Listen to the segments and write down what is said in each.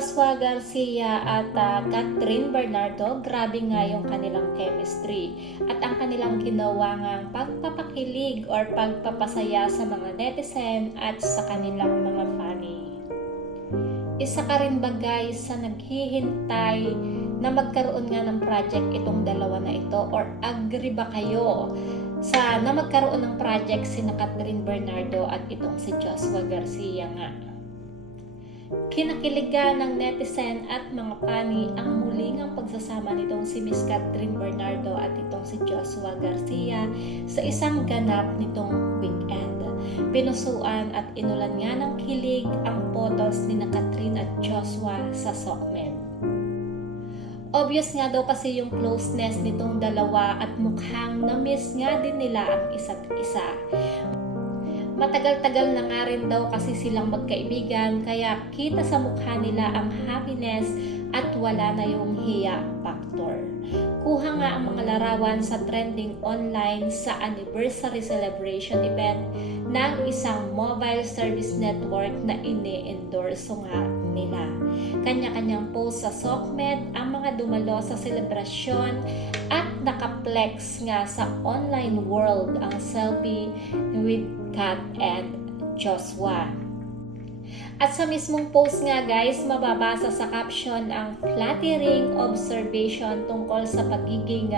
Garcia at ah, Catherine Bernardo, grabe nga yung kanilang chemistry at ang kanilang ginawa nga pagpapakilig or pagpapasaya sa mga netizen at sa kanilang mga funny. Isa ka rin ba guys sa naghihintay na magkaroon nga ng project itong dalawa na ito or agree ba kayo sa na magkaroon ng project si Catherine Bernardo at itong si Joshua Garcia nga? Kinakiligan ng netizen at mga pani ang muling ang pagsasama nitong si Miss Catherine Bernardo at itong si Joshua Garcia sa isang ganap nitong weekend. Pinusuan at inulan nga ng kilig ang photos ni na Catherine at Joshua sa Sokmed. Obvious nga daw kasi yung closeness nitong dalawa at mukhang na-miss nga din nila ang isa't isa. Matagal-tagal na nga rin daw kasi silang magkaibigan kaya kita sa mukha nila ang happiness at wala na yung hiya factor. Kuha nga ang mga larawan sa trending online sa anniversary celebration event ng isang mobile service network na ini-endorso nga nila. Kanya-kanyang post sa SOCMED ang mga dumalo sa selebrasyon at nakaplex nga sa online world ang selfie with Kat and Joshua. At sa mismong post nga guys, mababasa sa caption ang flattering observation tungkol sa pagiging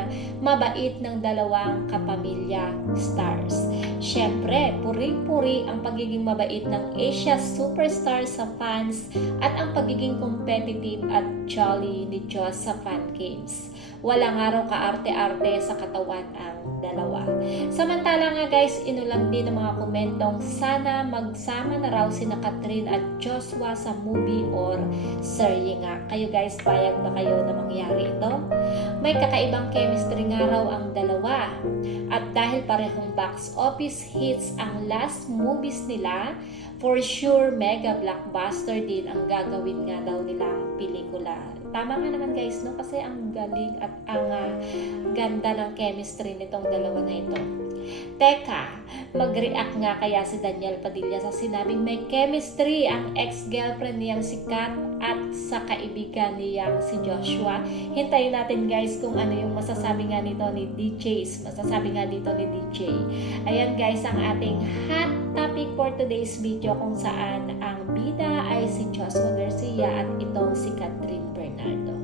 mabait ng dalawang kapamilya stars. Siyempre, puring-puri ang pagiging mabait ng Asia superstar sa fans at ang pagiging competitive at jolly ni Joss sa fan games. Wala nga raw kaarte-arte sa katawan ang dalawa. Samantala nga guys, inulan din ng mga komentong sana magsama na raw sina Catherine at Joshua sa movie or serye nga. Kayo guys, payag ba kayo na mangyari ito? May kakaibang chemistry nga raw ang dalawa. At dahil parehong box office hits ang last movies nila, for sure mega blockbuster din ang gagawin nga daw nilang pelikula. Tama nga naman guys, no? Kasi ang galing at ang ah, ganda ng chemistry nitong dalawa na ito. Teka, mag-react nga kaya si Daniel Padilla sa sinabing may chemistry ang ex-girlfriend niyang si Kat at sa kaibigan niyang si Joshua. Hintayin natin guys kung ano yung masasabi nga nito ni DJs. Masasabi nga dito ni DJ. Ayan guys ang ating hot topic for today's video kung saan ang bida ay si Joshua Garcia at itong si Catherine Bernardo.